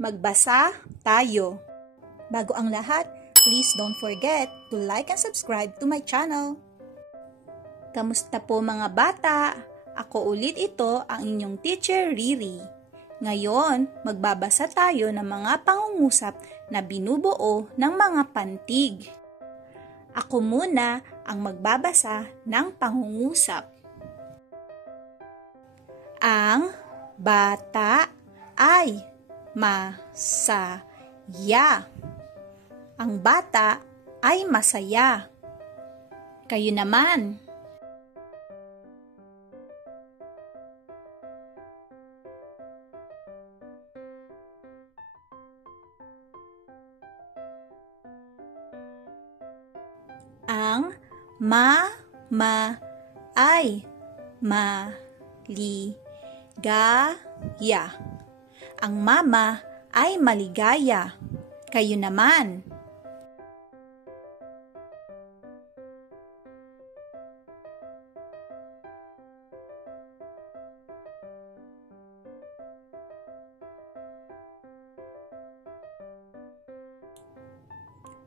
Magbasa tayo! Bago ang lahat, please don't forget to like and subscribe to my channel. Kamusta po mga bata? Ako ulit ito ang inyong teacher Riri. Ngayon, magbabasa tayo ng mga pangungusap na binubuo ng mga pantig. Ako muna ang magbabasa ng pangungusap. Ang bata ay masaya. Ang bata ay masaya. Kayo naman. Ang mama ay maligaya. Ang mama ay maligaya. Kayo naman.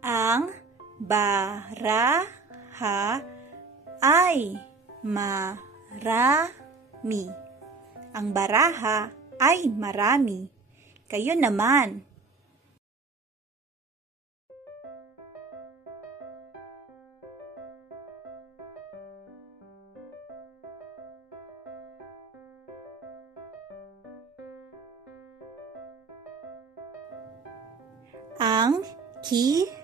Ang baraha ay marami. Ang baraha ay marami. Kayo naman. Ang kisame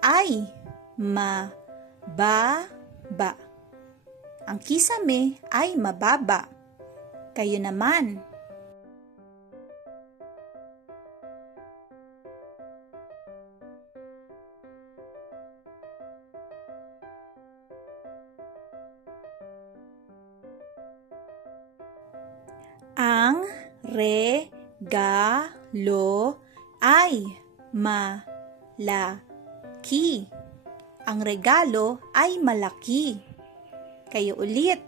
ay mababa. Ang kisame ay mababa. Kayo naman. Ang regalo ay malaki. Ang regalo ay malaki. Kayo ulit.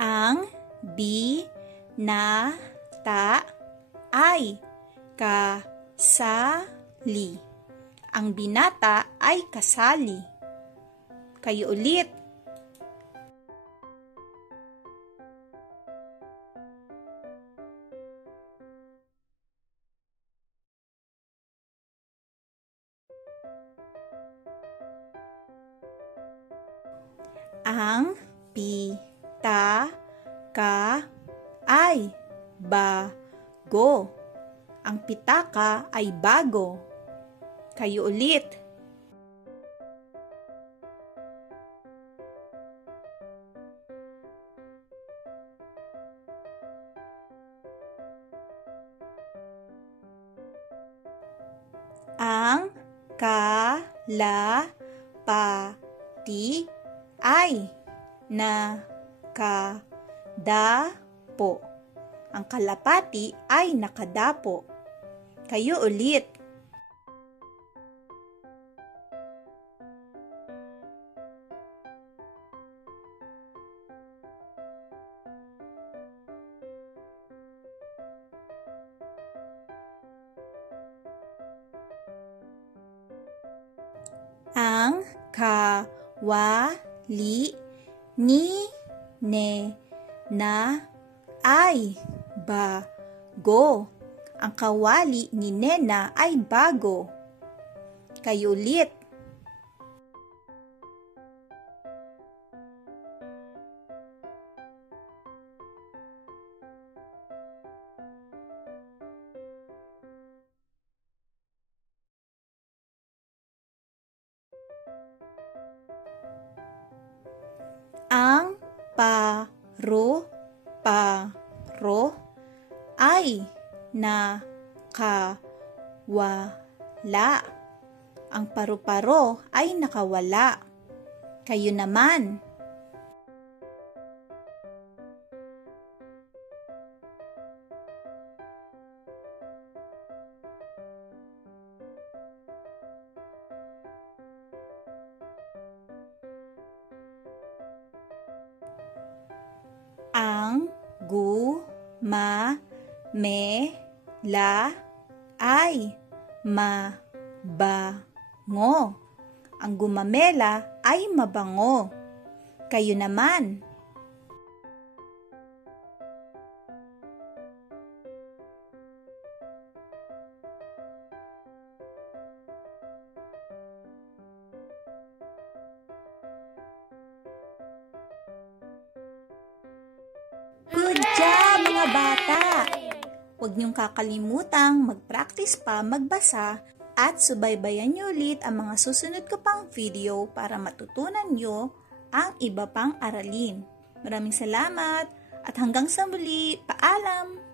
Ang binata ay kasali. Ang binata ay kasali. Kayo ulit. Ang pitaka ay bago. Ang pitaka ay bago. Kayo ulit. Ang kalapati ay nakadapo. Ang kalapati ay nakadapo. Kayo ulit. Ang kawali ni Nena ay bago. Ang kawali ni Nena ay bago. Kayo ulit. Ang paru-paro ay nakawala. Ang paru-paro ay nakawala. Kayo naman. gu, ma, me, la, ay, ma, ba, ngo. Ang gumamela ay mabango. Kayo naman. Good job mga bata! Huwag niyong kakalimutang mag-practice pa magbasa at subaybayan niyo ulit ang mga susunod ko pang video para matutunan niyo ang iba pang aralin. Maraming salamat at hanggang sa muli, paalam!